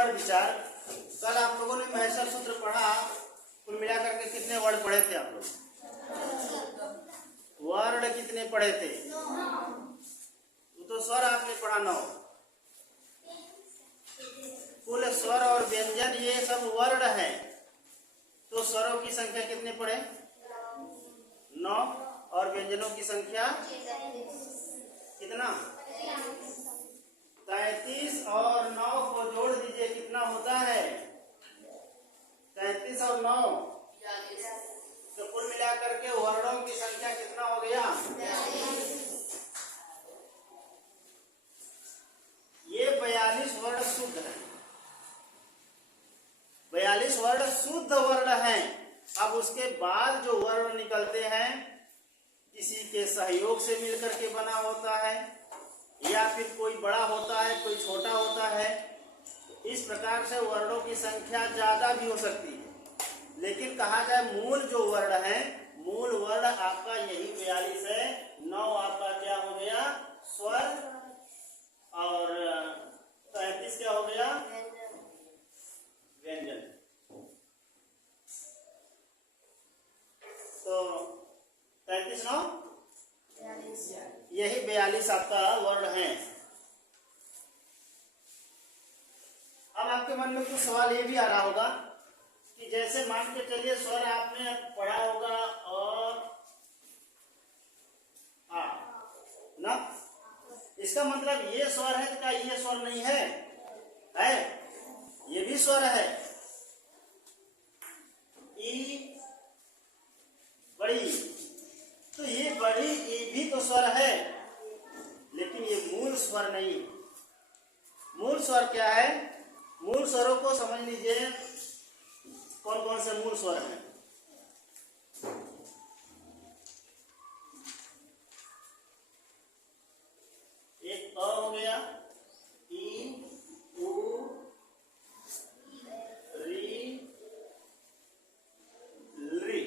Word विचार। कल आप लोगों ने महर्षि सूत्र पढ़ा, कुल मिलाकर के कितने वर्ड पढ़े थे आप लोग? वर्ड कितने पढ़े थे? तो स्वर आपने पढ़ा 9। कुल स्वर और व्यंजन ये सब वर्ड हैं, तो स्वरों की संख्या कितने पढ़े? 9। और व्यंजनों की संख्या कितना? 33 और 9 को जोड़ दीजिए, कितना होता है? 33 और 9, तो कुल मिलाकर के वर्णों की संख्या कितना हो गया? ये 42 वर्ण शुद्ध है। 42 वर्ण शुद्ध वर्ण हैं। अब उसके बाद जो वर्ण निकलते हैं किसी के सहयोग से मिलकर के बना होता है, या फिर कोई बड़ा होता है कोई छोटा होता है। इस प्रकार से वर्णों की संख्या ज्यादा भी हो सकती है, लेकिन कहा जाए मूल जो वर्ण है, मूल वर्ण आपका यही 42 है। 9 आपका क्या हो गया? स्वर, और 33 क्या हो गया? व्यंजन। तो 33 9 यही 42 आपका वर्ण है। अब आपके मन में कुछ सवाल ये भी आ रहा होगा कि जैसे मान के चलिए स्वर आपने पढ़ा होगा और आ ना, इसका मतलब ये स्वर है, क्या ये स्वर नहीं है? है, ये भी स्वर है। ई बड़ी, तो ये बड़ी ई भी तो स्वर है, लेकिन ये मूल स्वर नहीं। मूल स्वर क्या है? मूल स्वरों को समझ लीजिए, कौन कौन से मूल स्वर हैं। एक अ हो गया, ई, उ, री, ली,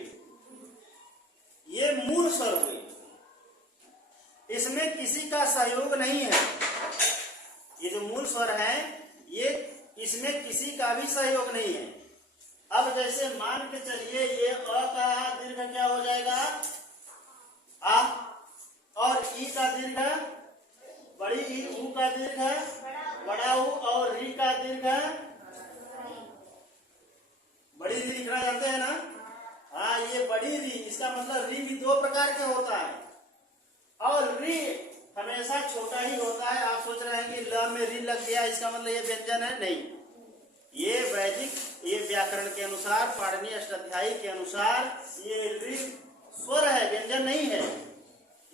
ये मूल स्वर हुए। इसमें किसी का सहयोग नहीं है। ये जो मूल स्वर है, ये इसमें किसी का भी सहयोग नहीं है। अब जैसे मान के चलिए ये अ का दीर्घ क्या हो जाएगा? आ, और ई का दीर्घ बड़ी ई, ऊ का दीर्घ बड़ा ऊ, और री का दीर्घ बड़ी री लिखना जानते हैं ना? हाँ, ये बड़ी री, इसका मतलब री भी 2 प्रकार के होता है, और री हमेशा छोटा ही होता है। आप सोच रहे हैं कि ल में री लग गया, इसका मतलब ये व्यंजन है? नहीं, ये वैदिक, ये व्याकरण के अनुसार, पाणिनीय अष्टाध्यायी के अनुसार ये री स्वर है, व्यंजन नहीं है।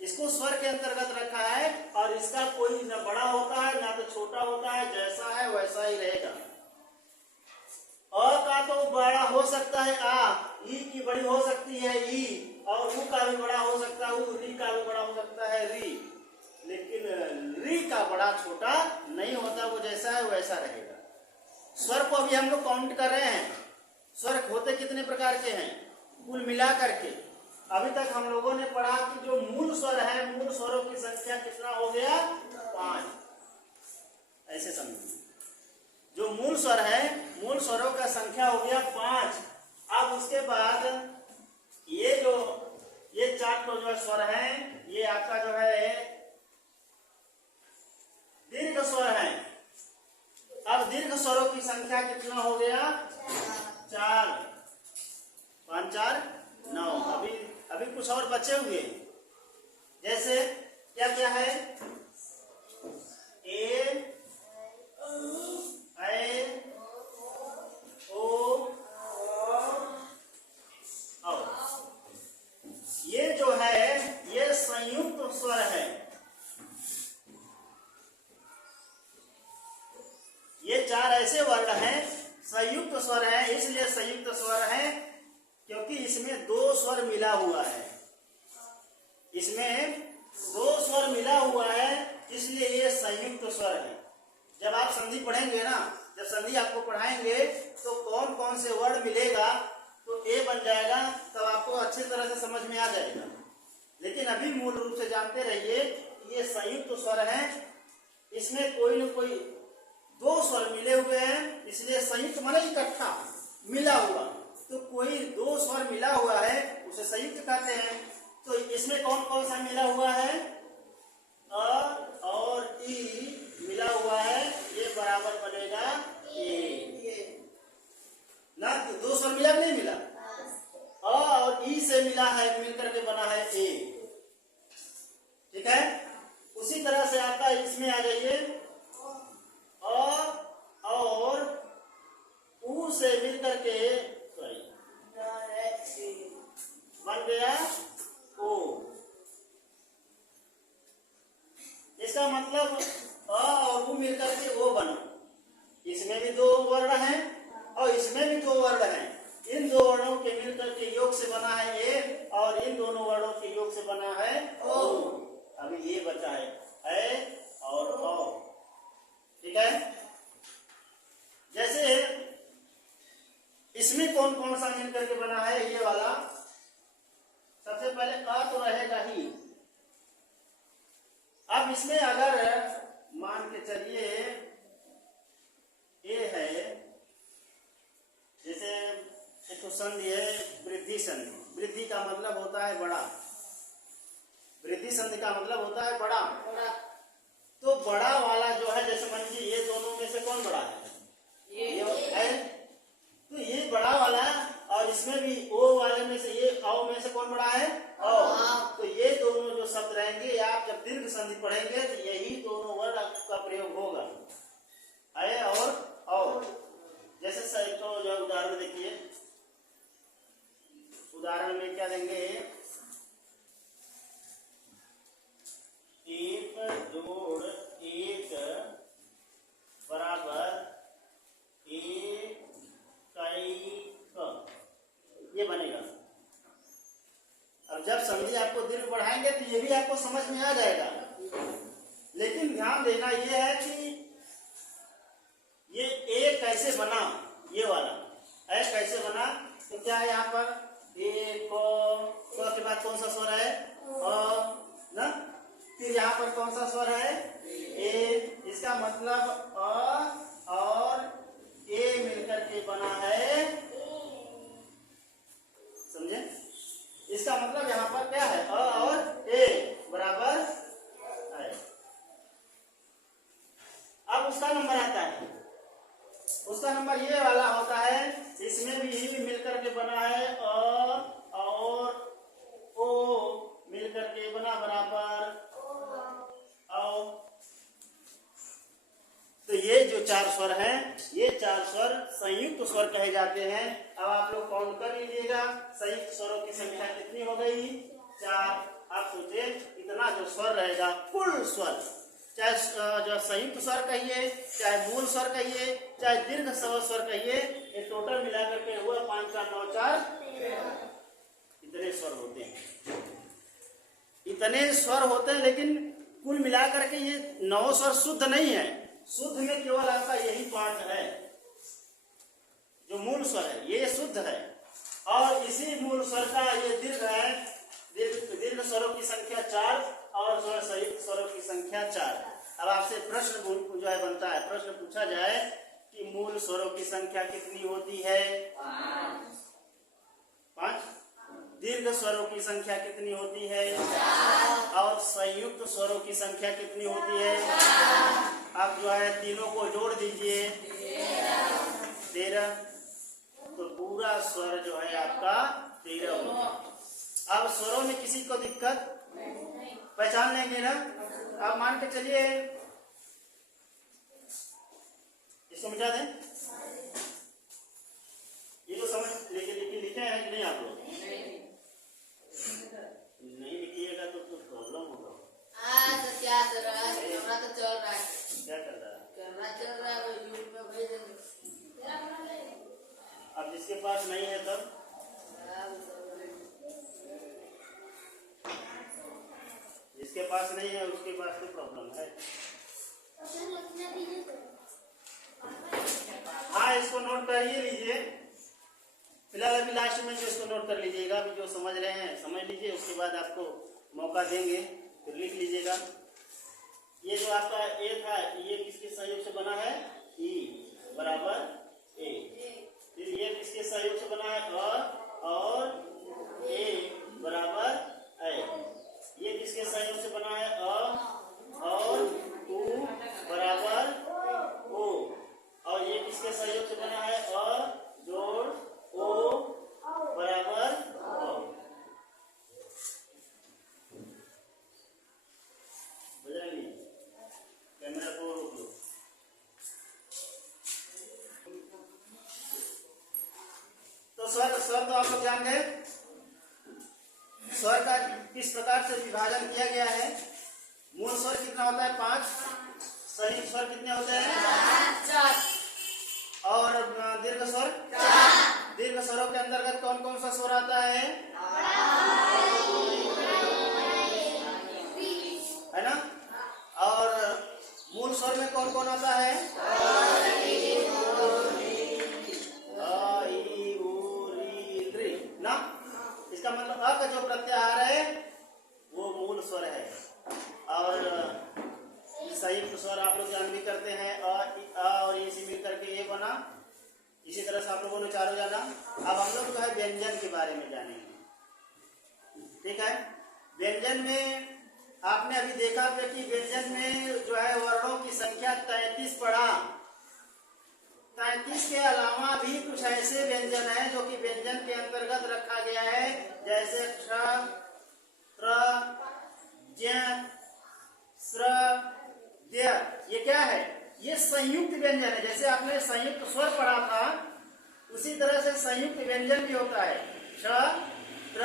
इसको स्वर के अंतर्गत रखा है, और इसका कोई न बड़ा होता है ना तो छोटा होता है, जैसा है वैसा ही रहेगा। अ का तो बड़ा हो सकता है आ, ई की बड़ी हो सकती है ई, और ऊ का भी बड़ा हो सकता है ऊ, री का भी बड़ा हो सकता है री, लेकिन री का बड़ा छोटा नहीं होता, वो जैसा है वैसा रहेगा। स्वर को अभी हम लोग काउंट कर रहे हैं। स्वर होते कितने प्रकार के हैं कुल मिला करके? अभी तक हम लोगों ने पढ़ा कि जो मूल स्वर है, मूल स्वरों की संख्या कितना हो गया? 5। ऐसे समझिए, जो मूल स्वर है, मूल स्वरों का संख्या हो गया 5। अब उसके बाद ये 4 तो जो स्वर है, ये आपका जो है दीर्घ स्वर है। अब दीर्घ स्वरों की संख्या कितना हो गया? 4। 5 4 9। अभी कुछ और बचे हुए, जैसे क्या क्या है? ए, ओ, ये जो है ये संयुक्त स्वर है। ये 4 ऐसे वर्ण हैं, संयुक्त स्वर है। इसलिए संयुक्त स्वर है क्योंकि इसमें 2 स्वर मिला हुआ है। इसमें 2 स्वर मिला हुआ है, इसलिए ये संयुक्त स्वर है। जब आप संधि पढ़ेंगे ना, जब संधि आपको पढ़ाएंगे तो कौन कौन से वर्ड मिलेगा तो ए बन जाएगा, तब आपको अच्छी तरह से समझ में आ जाएगा। लेकिन अभी मूल रूप से जानते रहिए ये संयुक्त स्वर है। इसमें कोई न कोई दो स्वर मिले हुए हैं, इसलिए संयुक्त माने इकट्ठा मिला हुआ। तो कोई दो स्वर मिला हुआ है उसे संयुक्त कहते हैं। तो इसमें कौन कौन सा मिला हुआ है? अ और ई मिला हुआ है, ये बराबर बनेगा ए ना। तो दो स्वर मिला कि नहीं मिला? अ और ई से मिला है, मिलकर के बना है ए। ठीक है। उसी तरह से आपका इसमें आ जाइए, अ और ऊ से मिलकर के बन गया ओ। इसका मतलब अ और ऊ मिलकर के ओ बना। इसमें भी दो वर्ण हैं और इसमें भी दो वर्ण हैं। इन दो वर्णों के मिलकर के योग से बना है ए, और इन दोनों वर्णों के योग से बना है ओ। अभी ये बचा है और ओ। ठीक है। जैसे इसमें कौन कौन सा मिलकर के बना है? ये वाला सबसे पहले अ तो रहेगा ही। अब इसमें अगर मान के चलिए ए है, जैसे एक तो संधि है वृद्धि संधि। वृद्धि का मतलब होता है बड़ा, वृद्धि संधि का मतलब होता है बड़ा। तो बड़ा वाला जो है, जैसे मान लीजिए ये दोनों में से कौन बड़ा है? ये है। तो ये बड़ा वाला, और इसमें भी ओ वाले में से ये औ में से कौन बड़ा है? औ। तो ये दोनों जो शब्द रहेंगे, आप जब दीर्घ संधि पढ़ेंगे तो यही दोनों वर्ण का प्रयोग होगा, है और औ। जैसे तो जो उदाहरण देखिए, उदाहरण में क्या देंगे? एक जोड़ एक बराबर एक कई क, ये बनेगा। अब जब संधि आपको दीर्घ बढ़ाएंगे तो ये भी आपको समझ में आ जाएगा। लेकिन ध्यान देना ये है कि ये ए कैसे बना, ये वाला ए कैसे बना। तो क्या है यहाँ पर? ए क के बाद कौन सा स्वर है? अ ना। फिर यहाँ पर कौन सा स्वर है? ए। इसका मतलब अ और ए मिलकर के बना है, समझे? इसका मतलब यहाँ पर क्या है? अ और ए बराबर है। अब उसका नंबर आता है, उसका नंबर ये वाला होता है। इसमें भी मिलकर के बना है अ और ओ मिलकर के बना बराबर औ। तो ये जो चार स्वर हैं, ये चार स्वर संयुक्त स्वर कहे जाते हैं। अब आप लोग काउंट कर लीजिएगा, संयुक्त स्वरों की संख्या कितनी हो गई? 4। आप सोचे इतना जो स्वर रहेगा, कुल स्वर, चाहे जो संयुक्त स्वर कहिए, चाहे मूल स्वर कहिए, चाहे दीर्घ स्वर कहिए, ये टोटल मिलाकर के हुआ 5 4 9 4 इतने स्वर होते हैं। इतने स्वर होते हैं, लेकिन कुल मिलाकर के ये 9 स्वर शुद्ध नहीं है। शुद्ध में केवल आपका यही 5 है जो मूल स्वर है, ये शुद्ध है। और इसी मूल स्वर का ये दीर्घ है। दीर्घ स्वरों की संख्या 4 और संयुक्त स्वरों की संख्या 4। अब आपसे प्रश्न जो है बनता है, प्रश्न पूछा जाए कि मूल स्वरों की संख्या कितनी होती है? 5। दीर्घ स्वरों की संख्या कितनी होती है? 4। और संयुक्त स्वरों की संख्या कितनी होती है? 4। आप जो है तीनों को जोड़ दीजिए, 13। तो पूरा स्वर जो है आपका 13 हो गया। अब स्वरों में किसी को दिक्कत पहचान लेंगे ना? आप मान के चलिए इसको मिटा दें। ये तो समझ लिखे हैं कि नहीं आप लोग? नहीं लिखिएगा तो प्रॉब्लम होगा। तो क्या कर रहा है? कैमरा तो चल रहा है। क्या कर रहा है? कैमरा चल रहा है, वो यूट्यूब पे भेज देंगे। अब जिसके पास नहीं है तब जिसके पास नहीं है उसके पास तो प्रॉब्लम है। हाँ, इसको नोट कर ही लीजिए। फिलहाल अभी लास्ट में इसको नोट कर लीजिएगा। अभी जो समझ रहे हैं समझ लीजिए, उसके बाद आपको मौका देंगे फिर लिख लीजिएगा। ये जो आपका ए था, ये किसके सहयोग से बना है? स्वर स्वर तो आप लोग जान गए। स्वर का किस प्रकार से विभाजन किया गया है। मूल स्वर कितना होता है 5, संयुक्त स्वर कितने होते हैं 4। और दीर्घ स्वर। दीर्घ स्वरों के अंतर्गत कौन कौन सा स्वर आता है ना। और मूल स्वर में कौन कौन आता है आ, ई, उ, री, ऋ ना। इसका मतलब अ का जो प्रत्याहार है वो मूल स्वर है। और संयुक्त स्वर आप लोग जान भी करते हैं अ और ये से मिल करके ये बना। इसी तरह से आप लोगों ने चारों जाना। अब हम लोग जो है व्यंजन के बारे में जानेंगे। ठीक है। व्यंजन में आपने अभी देखा था कि व्यंजन में जो है वर्णों की संख्या 33 पड़ा। 33 के अलावा भी कुछ ऐसे व्यंजन हैं जो कि व्यंजन के अंतर्गत रखा गया है, जैसे क्ष, त्र, ज्ञ, स्र, द्य। ये क्या है ये संयुक्त व्यंजन है। जैसे आपने संयुक्त स्वर पढ़ा था उसी तरह से संयुक्त व्यंजन भी होता है। क्ष, त्र,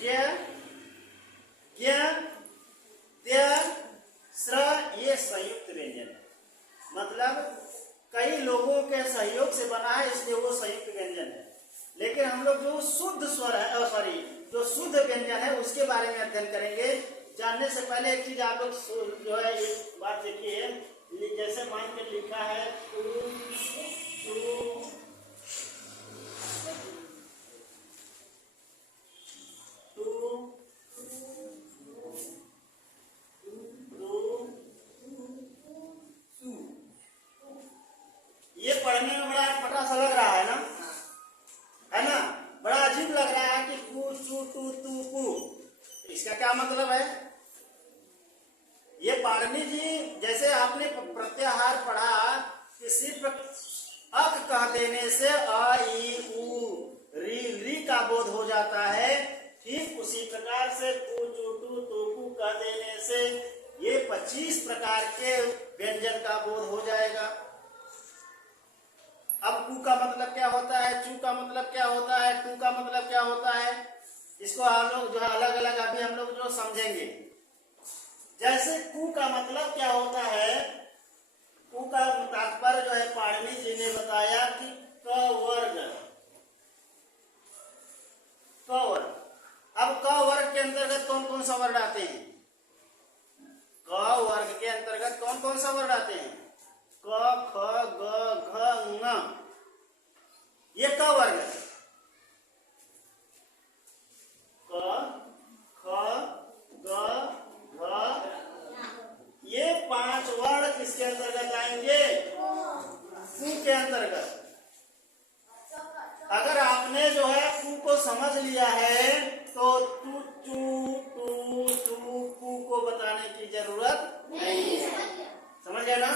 ज्ञ, ज्ञ, द्य, स्र ये संयुक्त व्यंजन है। मतलब कई लोगों के सहयोग से बना है इसलिए वो संयुक्त व्यंजन है। लेकिन हम लोग जो शुद्ध स्वर है जो शुद्ध व्यंजन है उसके बारे में अध्ययन करेंगे। जानने से पहले एक चीज आप लोग जो है एक बात देखिए। जैसे मान के लिखा है टू ये पढ़ने में बड़ा अटपटा सा लग रहा है ना। बड़ा अजीब लग रहा है कि कु चू टू तू कु। इसका क्या मतलब है। ये पाणिनि जी जैसे आपने प्रत्याहार पढ़ा कि सिर्फ अक कह देने से अ ई उ री री का बोध हो जाता है, ठीक उसी प्रकार से कु चू टू तू कु कह देने से ये 25 प्रकार के व्यंजन का बोध हो जाएगा। अब कु का मतलब क्या होता है, चू का मतलब क्या होता है, टू का मतलब क्या होता है, इसको हम लोग जो है अलग अलग अभी हम लोग जो समझेंगे। जैसे कु का मतलब क्या होता है, कु का तात्पर्य जो है पाणिनि जी ने बताया कि क वर्ग। क वर्ग। अब क वर्ग के अंतर्गत कौन कौन सा वर्ग आते हैं। क वर्ग के अंतर्गत कौन कौन सा वर्ग आते हैं क ख ग घ ङ। ये क वर्ग है। क ख ग घ ये 5 वर्ण किसके अंतर्गत आएंगे कु के अंतर्गत। अगर आपने जो है कु को समझ लिया है तो तू चू टू तू कु को बताने की जरूरत नहीं है। समझ गए ना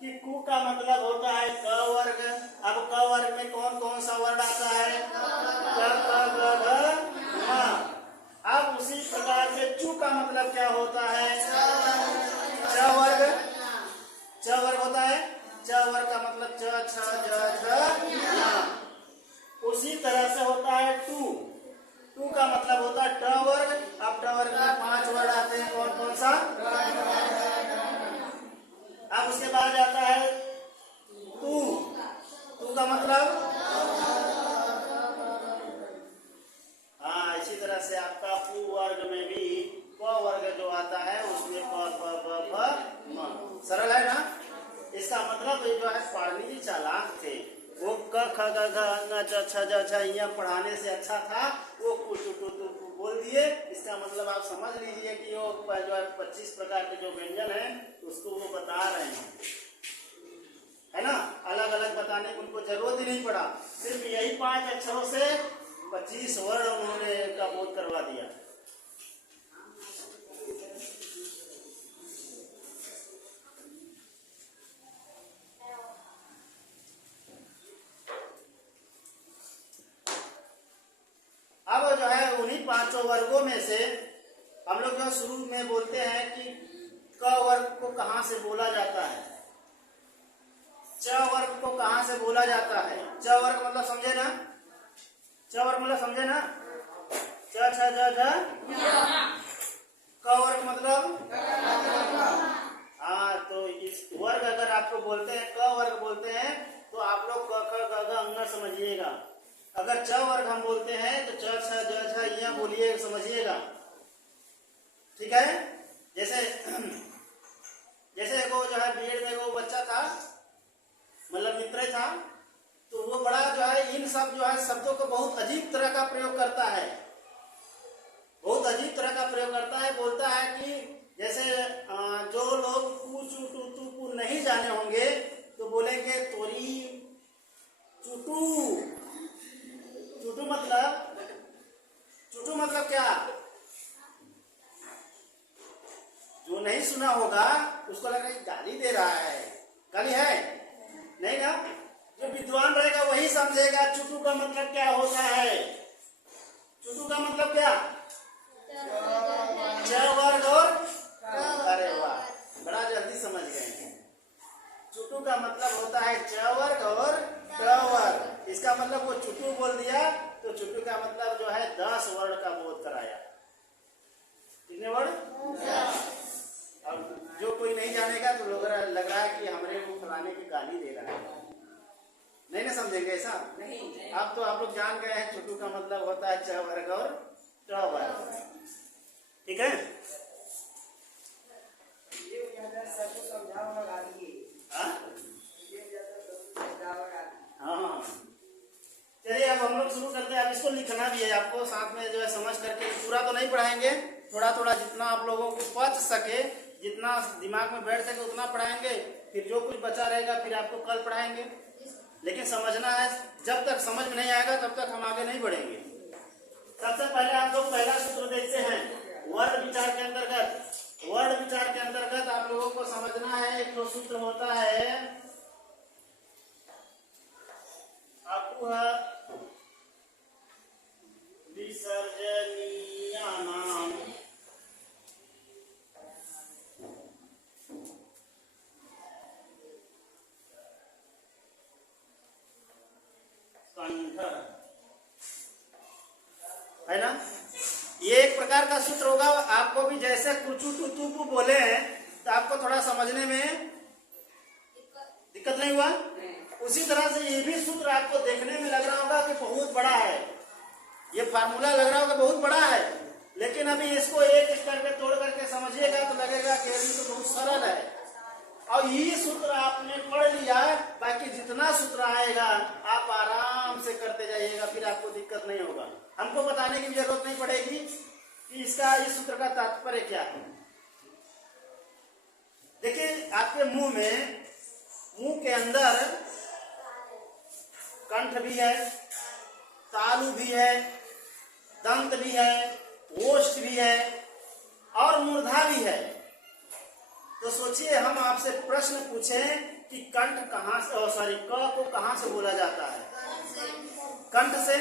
कि कु का मतलब होता है क वर्ग। अब क वर्ग में कौन कौन सा वर्ण आता है क ख ग घ ङ। अब उसी प्रकार से चू का मतलब क्या होता है च वर्ग। च वर्ग होता है। च वर्ग का मतलब च छ ज झ ञ। उसी तरह से होता है टू। टू का मतलब होता है ट वर्ग। अब ट वर्ग में 5 वर्ण आते हैं। कौन कौन सा। अब उसके बाद आता है तू। तू का मतलब हाँ इसी तरह से आपका पू वर्ग में भी प वर्ग जो आता है उसमें प प प फ म। सरल है ना। इसका मतलब जो है पाणिनि जी चालाक थे। वो क ख ग घ ङ च छ ज झ ञ पढ़ाने से अच्छा था वो कु चू टू तू कु बोल दिए। इसका मतलब आप समझ लीजिए कि वो जो है 25 प्रकार के जो व्यंजन है उसको वो बता रहे हैं, है ना। अलग अलग बताने की उनको जरूरत ही नहीं पड़ा। सिर्फ यही 5 अक्षरों से 25 वर्ण उन्होंने का बोध करवा दिया। अब जो है उन्हीं 5 वर्गों में से हम लोग जो शुरू में बोलते हैं कि क वर्ग को कहां से बोला जाता है, च वर्ग को कहां से बोला जाता है। च वर्ग मतलब समझे ना च वर्ग मतलब समझे ना, च छ ज झ, क वर्ग मतलब, हाँ तो इस वर्ग अगर आपको बोलते हैं क वर्ग बोलते हैं तो आप लोग क ख ग घ अंग समझिएगा। अगर च वर्ग हम बोलते हैं तो च छ ज झ यहाँ बोलिए, समझिएगा, ठीक है। जैसे जैसे वो जो है बीएड में वो बच्चा था, मतलब मित्र था, तो वो बड़ा जो है इन सब जो है शब्दों को बहुत अजीब तरह का प्रयोग करता है, बहुत अजीब तरह का प्रयोग करता है। बोलता है कि जैसे जो लोग कू चू टू तू पू नहीं जाने होंगे तो बोलेंगे तोरी चुटू। चुटू मतलब क्या? जो नहीं सुना होगा उसको लगा गाली दे रहा है, गाली है नहीं ना। जो विद्वान रहेगा वही समझेगा चुटू का मतलब क्या होता है। चुटू का मतलब क्या? च वर्ग और, अरे वाह, बड़ा जल्दी समझ गए हैं। चुटू का मतलब होता है च वर्ग और ट वर्ग। इसका मतलब वो चुटू बोल दिया तो चुटू का मतलब जो है 10 वर्ण का बोध कराया। कितने वर्ण? अब जो कोई नहीं जानेगा तो लोग लग रहा है कि हमारे को फलाने की गाली दे रहा है, नहीं ना समझेंगे ऐसा। नहीं। अब तो आप लोग जान गए हैं चुटू का मतलब होता है च वर्ग और ट वर्ग, ठीक है। हाँ चलिए अब हम लोग शुरू करते हैं। अब इसको लिखना भी है आपको साथ में जो है, समझ करके पूरा तो नहीं पढ़ाएंगे, थोड़ा थोड़ा जितना आप लोगों को पच सके, जितना दिमाग में बैठ सके उतना पढ़ाएंगे। फिर जो कुछ बचा रहेगा फिर आपको कल पढ़ाएंगे, लेकिन समझना है। जब तक समझ में नहीं आएगा तब तक हम आगे नहीं बढ़ेंगे। सबसे पहले आप लोग पहला सूत्र देखते हैं वर्ण विचार के अंतर्गत। वर्ण विचार के अंतर्गत आप लोगों को समझना है, एक तो सूत्र होता है विसर्जनीयानाम कंठ, है ना। ये एक प्रकार का सूत्र होगा। आपको भी जैसे कुचू टूतू को बोले हैं तो आपको थोड़ा समझने में दिक्कत नहीं हुआ, उसी तरह से ये भी सूत्र आपको देखने में लग रहा होगा कि बहुत बड़ा है, ये फार्मूला लग रहा होगा बहुत बड़ा है, लेकिन अभी इसको एक एक करके तोड़ करके समझिएगा तो लगेगा कि ये तो बहुत सरल है। और ये सूत्र आपने पढ़ लिया, बाकी जितना सूत्र आएगा आप आराम से करते जाइएगा, फिर आपको दिक्कत नहीं होगा। हमको बताने की जरूरत नहीं पड़ेगी कि इसका इस सूत्र का तात्पर्य क्या है। देखिए आपके मुंह में, मुंह के अंदर कंठ भी है, तालु भी है, दंत भी है, ओष्ठ भी है और मूर्धा भी है। तो सोचिए हम आपसे प्रश्न पूछें कि कंठ कहाँ से, सॉरी क को कहाँ से बोला जाता है? कंठ से।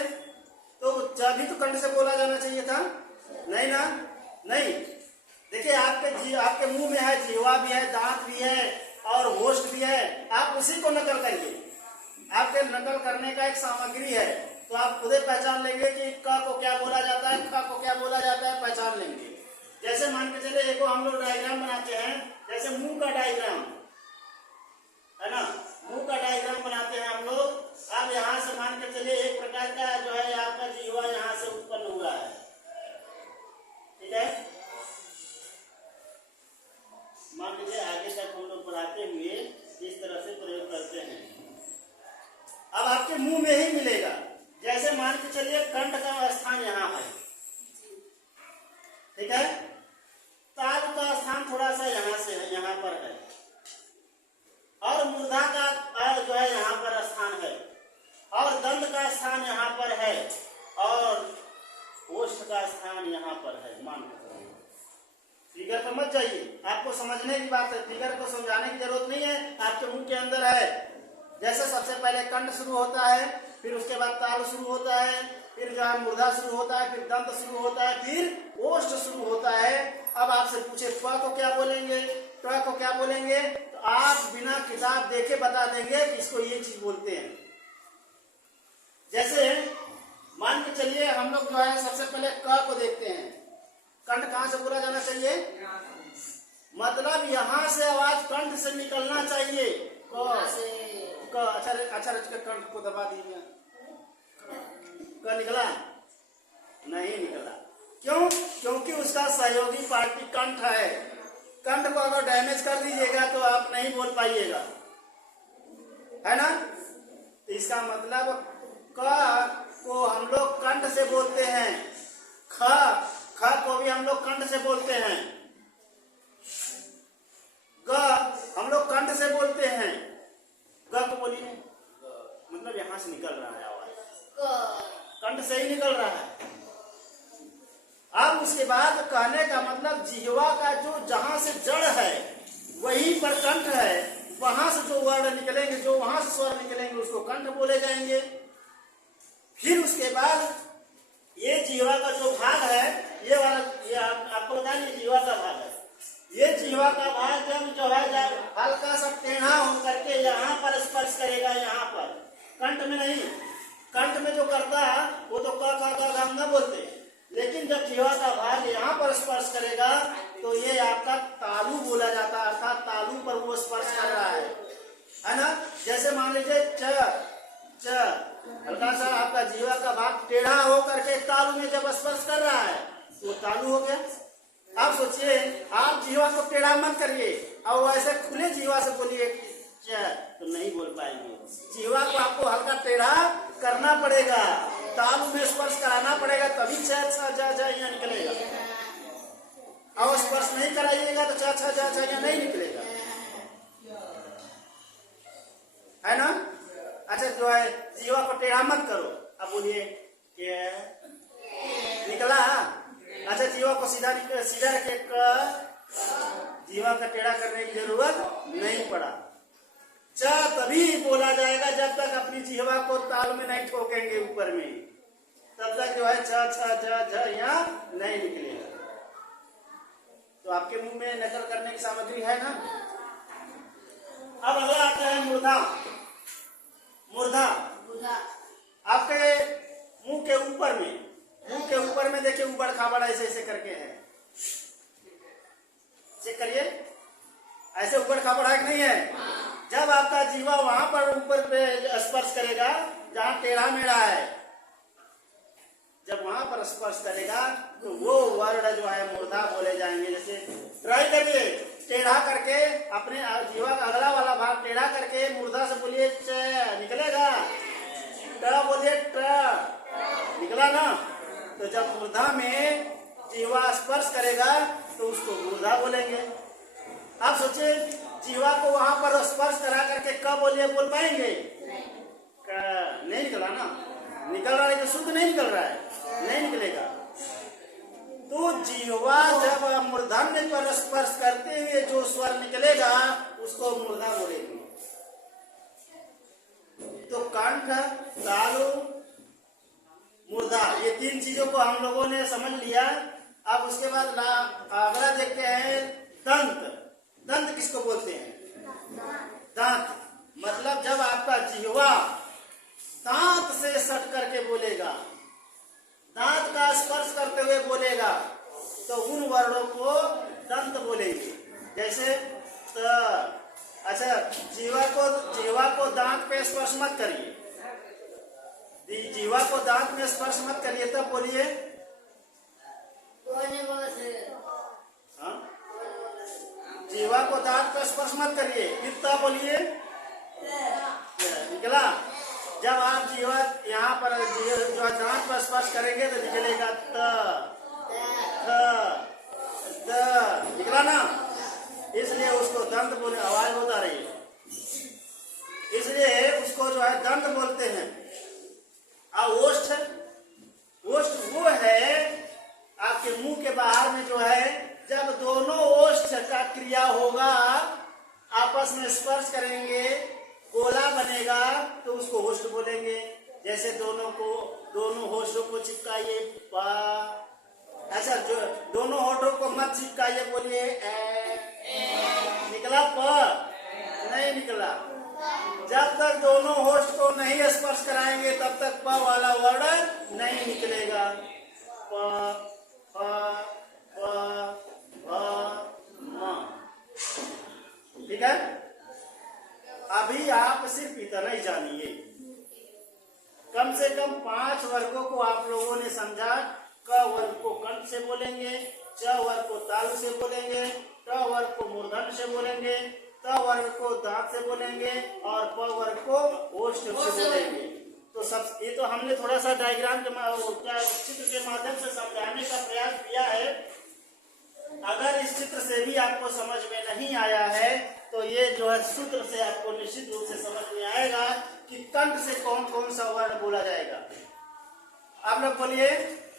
तो भी तो कंठ से बोला जाना चाहिए था, नहीं ना? नहीं। देखिए आपके मुंह में है, जीवा भी है, दांत भी है और होस्ट भी है। आप उसी को नकल करिए, आपके नकल करने का एक सामग्री है, तो आप खुद पहचान लेंगे कि क को क्या बोला जाता है, ख को क्या बोला जाता है, पहचान लेंगे। जैसे मान के चले एक हम लोग डायग्राम बनाते हैं, जैसे मुंह का डायग्राम है ना, मुंह का डायग्राम बनाते हैं हम लोग। अब यहाँ से मान के चले एक प्रकार का जो है आपका जीवा यहाँ से उत्पन्न हुआ है, ठीक है। मान लीजिए आगे तक हम लोग पढ़ाते हुए इस तरह से प्रयोग करते हैं। अब आपके मुंह में ही मिलेगा। जैसे मान के चलिए कंठ का स्थान यहाँ है, ठीक है। तालु का स्थान थोड़ा सा यहाँ से है, यहाँ पर है, और मूर्धा का जो है यहाँ पर स्थान है, और दंत का स्थान यहाँ पर है, और ओष्ठ का स्थान यहाँ पर है। मान के चलिए, फिगर पर मत जाइए, आपको समझने की बात है, फिगर को समझाने की जरूरत नहीं है। आपके मुंह के अंदर है, जैसे सबसे पहले कंठ शुरू होता है, फिर उसके बाद तालु शुरू होता है, फिर जो है मूर्धा शुरू होता है, फिर दंत शुरू होता है, फिर ओष्ठ शुरू होता है। अब आपसे पूछे प को क्या बोलेंगे, ट को क्या बोलेंगे, तो आप बिना किताब देखे बता देंगे कि इसको ये चीज बोलते हैं। जैसे मान के चलिए हम लोग जो है सबसे पहले क को देखते हैं। कंठ कहाँ से बोला जाना चाहिए? मतलब यहाँ से आवाज कंठ से निकलना चाहिए। अच्छा रच के कंठ को दबा दीजिए। क निकला? नहीं निकला। क्यों? क्योंकि उसका सहयोगी पार्टी कंठ है। कंठ को अगर डैमेज कर दीजिएगा तो आप नहीं बोल पाइएगा, है ना? तो इसका मतलब क को हम लोग कंठ से बोलते हैं, ख को भी हम लोग कंठ से बोलते हैं, ग हम लोग कंठ से बोलते हैं। ग को बोलिए, मतलब यहां से निकल रहा है आवाज, कंठ से ही निकल रहा है। अब उसके बाद कहने का मतलब जिह्वा का जो जहां से जड़ है वहीं पर कंठ है, वहां से जो वर्ड निकलेंगे, जो वहां से स्वर निकलेंगे उसको कंठ बोले जाएंगे। फिर उसके बाद ये जिह्वा का जो भाग है, ये वाला, ये आपको बता दें जिह्वा का भाग है। ये जिह्वा का भाग जब जो है जब हल्का सा टेढ़ा हो करके यहाँ पर स्पर्श करेगा, यहाँ पर, कंठ में नहीं। कंठ में जो करता है वो तो का हम न बोलते, लेकिन जब जिह्वा का भाग यहाँ पर स्पर्श करेगा तो ये आपका तालु बोला जाता है, अर्थात तालु पर वो स्पर्श कर रहा है ना? जैसे मान लीजिए च हल्का सा आपका जिह्वा का भाग टेढ़ा हो करके तालु में जब स्पर्श कर रहा है तो तालु हो गया। आप सोचिए, आप जिह्वा को टेढ़ा मत करिए और वैसे खुले जिह्वा से बोलिए तो नहीं बोल पाएंगे। जिह्वा को आपको हल्का टेढ़ा करना पड़ेगा, तालु में स्पर्श कराना पड़ेगा, तभी छ यहाँ निकलेगा। और स्पर्श नहीं कराइएगा तो छ यहाँ नहीं निकलेगा, है ना? अच्छा, जो है जिह्वा को टेढ़ा मत करो। अब बोलिए निकला। अच्छा, जिह्वा को सीधा रखे, जिह्वा का टेढ़ा करने की जरूरत नहीं पड़ा। च तभी बोला जाएगा जब तक अपनी जिह्वा को ताल में नहीं ठोकेंगे ऊपर में, तब तक जो है छ यहाँ नहीं निकलेगा। तो आपके मुंह में नकल करने की सामग्री है ना? अब अगला आता है मूर्धा। मूर्धा आपके मुंह के ऊपर में देखिए, ऊपर खाबड़ ऐसे ऐसे करके है, चेक करिए, ऐसे ऊपर खाबड़ है कि नहीं है? जब आपका जीवा वहां पर ऊपर पे स्पर्श करेगा जहां टेढ़ा मेढ़ा है, जब वहां पर स्पर्श करेगा तो वो वर्ड जो है मूर्धा बोले जाएंगे। जैसे ट्राई करिए, टेढ़ा करके अपने जीवा का अगला वाला भाग टेढ़ा करके मूर्धा से बोलिए निकलेगा, ट बोलिए निकला ना? तो जब मूर्धा में जीवा स्पर्श करेगा तो उसको मूर्धा बोलेंगे। आप सोचिए, जीवा को वहां पर स्पर्श करा करके क बोलिए, बोल पाएंगे? नहीं निकला ना? निकल रहा है, शुद्ध नहीं निकल रहा है, नहीं निकलेगा। तो जीवा जब मूर्धन्य पर स्पर्श करते हुए जो स्वर निकलेगा उसको मूर्धा बोलेंगे। तो कंठ, तालु, मूर्धा, ये तीन चीजों को हम लोगों ने समझ लिया। अब उसके बाद अगला देखते हैं दंत। दंत किसको बोलते हैं? दांत। मतलब जब आपका जिह्वा दांत से सट करके बोलेगा, दांत का स्पर्श करते हुए बोलेगा, तो उन वर्णों को दंत बोलेंगे। जैसे अच्छा, जीवा को दांत पे स्पर्श मत करिए, जीवा को दांत में स्पर्श मत करिए, तब बोलिए हाँ, जीवा को दांत पे स्पर्श मत करिए, फिर तब बोलिए निकला। जब आप जीवा यहाँ पर जो दांत पर स्पर्श करेंगे तो निकलेगा निकला ना? इसलिए उसको दंत बोले, आवाज होता रही है, इसलिए उसको जो है दंत बोलते हैं। और ओष्ठ वो है आपके मुंह के बाहर में जो है, जब दोनों ओष्ठ का क्रिया होगा, आपस में स्पर्श करेंगे, गोला बनेगा, तो उसको होष्ठ बोलेंगे। जैसे दोनों होठों को चिपकाइए, पा। अच्छा, जो दोनों होठों को मत चिपकाइए, बोलिए निकला प, नहीं निकला। जब तक दोनों होस्ट को नहीं स्पर्श कराएंगे तब तक प वाला वर्ड नहीं निकलेगा। प फ प भ म। ठीक है, अभी आप सिर्फ इतना ही जानिए। कम से कम 5 वर्गों को आप लोगों ने समझा। क वर्ग को कंठ से बोलेंगे, च वर्ग को तालु से बोलेंगे, ट वर्ग को मूर्धन्य से बोलेंगे, त वर्ग को दांत से बोलेंगे और प वर्ग को ओष्ठ से बोलेंगे। तो सब ये तो हमने थोड़ा सा डायग्राम के चित्र के माध्यम से समझाने का प्रयास किया है। अगर इस चित्र से भी आपको समझ में नहीं आया है तो ये जो है सूत्र से आपको निश्चित रूप से समझ में आएगा कि कंठ से कौन कौन सा वर्ड बोला जाएगा। आप लोग बोलिए,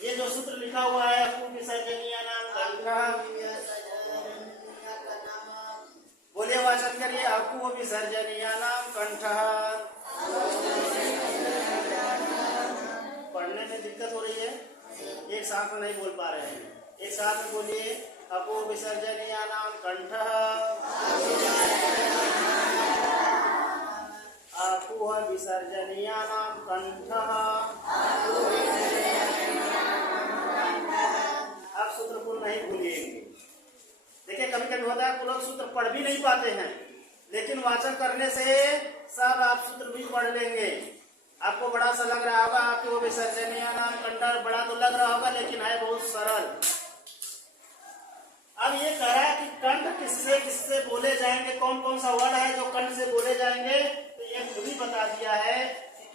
ये जो सूत्र लिखा हुआ है अकु विसर्जनीय नाम कंठ, बोलिए वाचन करिए। अकु विसर्जनीय नाम कंठ। पढ़ने में दिक्कत हो रही है, एक साथ में नहीं बोल पा रहे हैं, एक साथ में बोलिए। अकु विसर्जनीय नाम कंठ। अकु विसर्जनीय नाम कंठ। आप सूत्र को नहीं भूलिएंगे। देखिए, कभी कभी होता है लोग सूत्र पढ़ भी नहीं पाते हैं, लेकिन वाचन करने से सब आप सूत्र भी पढ़ लेंगे। आपको बड़ा सा लग रहा होगा, आपको वो विसर्जनीय नाम कंठ बड़ा तो लग रहा होगा, लेकिन है बहुत सरल। अब ये कह रहा है कि कंठ किससे किससे बोले जाएंगे, कौन कौन सा वर्ड है जो कंठ से बोले जाएंगे। तो ये खुद ही बता दिया है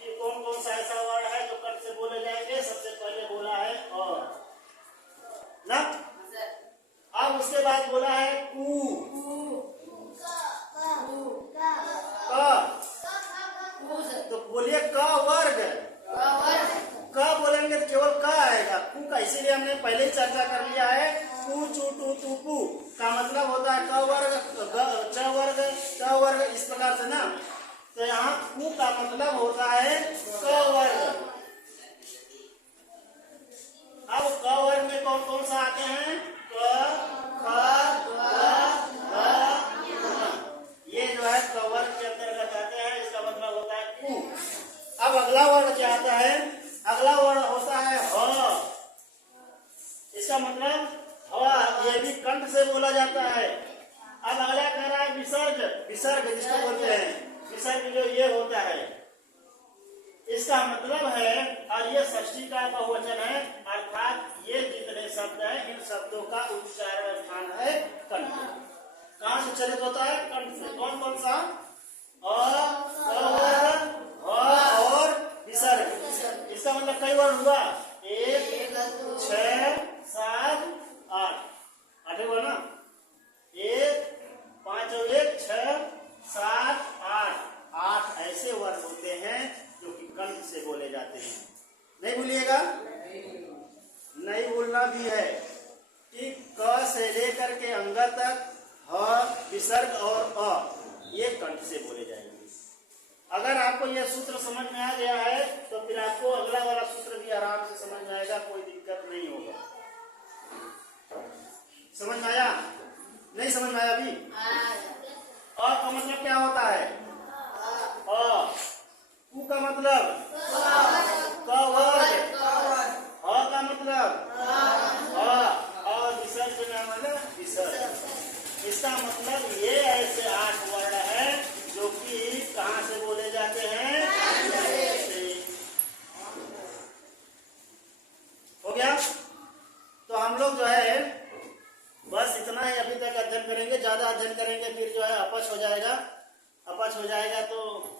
कि कौन कौन सा ऐसा वर्ड है जो कंठ से बोले जाएंगे। सबसे पहले बोला है और ना, अब उसके बाद बोला है कु, तो बोलिए क वर्ग। क बोलेंगे तो केवल क आएगा, कु का इसीलिए हमने पहले ही चर्चा कर लिया है। कु चू टू तू पू का मतलब होता है क वर्ग, च वर्ग, ट वर्ग, इस प्रकार से ना। तो यहाँ कु का मतलब होता है क वर्ग। अब क वर्ग में कौन कौन सा आते हैं? क, ख, ग, ये जो है क वर्ग के अंतर्गत आते हैं, इसका मतलब होता है कु। अब अगला वर्ड क्या आता है? अगला वर्ड होता है ह। इसका मतलब हवा, ये भी कंठ से बोला जाता है। अब अगला कह रहा है विसर्ग। विसर्ग जिसको बोलते हैं, विसर्ग जो ये होता है, इसका मतलब है, और ये षष्ठी का बहुवचन है, अर्थात ये जितने शब्द हैं इन शब्दों का उच्चारण स्थान है कंठ। कहाँ से उच्चारित होता है? कंठ से। कौन कौन सा? और विसर्ग। इसका मतलब कई वर्ड हुआ? 1, 6, 7, 8। 8 हुआ ना? 1, 5 और 1, 6, 7, 8। 8 ऐसे वर्ड होते हैं जो कि कंठ से बोले जाते हैं। नहीं भूलिएगा, नहीं भूलना भी है कि क से लेकर के अंग तक ह, विसर्ग और अ ये कंठ से बोले जाएंगे। अगर आपको यह सूत्र समझ में आ गया है तो फिर आपको अगला वाला सूत्र भी आराम से समझ में आएगा, कोई दिक्कत नहीं होगा। समझ में आया? नहीं समझ में आया अभी? अ का मतलब क्या होता है? अ। कु का मतलब क वर्ग। ह का मतलब और विसर्ग का मतलब विसर्ग। इसका मतलब ये ऐसे 8 वर्ड है जो कि कहाँ से बोले जाते हैं? हो गया? तो हम लोग जो है बस इतना ही अभी तक अध्ययन करेंगे। ज्यादा अध्ययन करेंगे फिर जो है अपच हो जाएगा। अपच हो जाएगा तो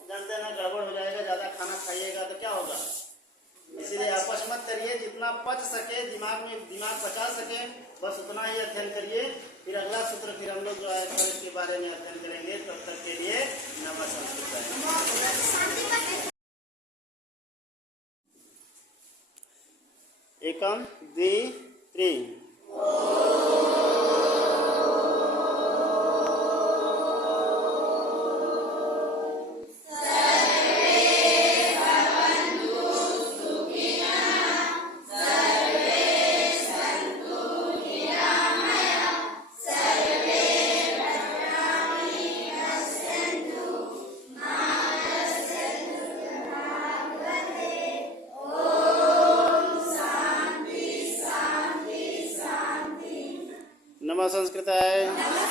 जानते ना, गड़बड़ हो जाएगा। ज्यादा खाना खाइएगा तो क्या होगा? इसीलिए अपच मत करिए, जितना पच सके दिमाग में, दिमाग पचा सके बस उतना ही अध्ययन करिए। फिर अगला सूत्र फिर हम लोग जो है इसके बारे में अध्ययन करेंगे। तब तक के लिए नमस्कार। एकम द्वि त्रि। धर्म संस्कृताय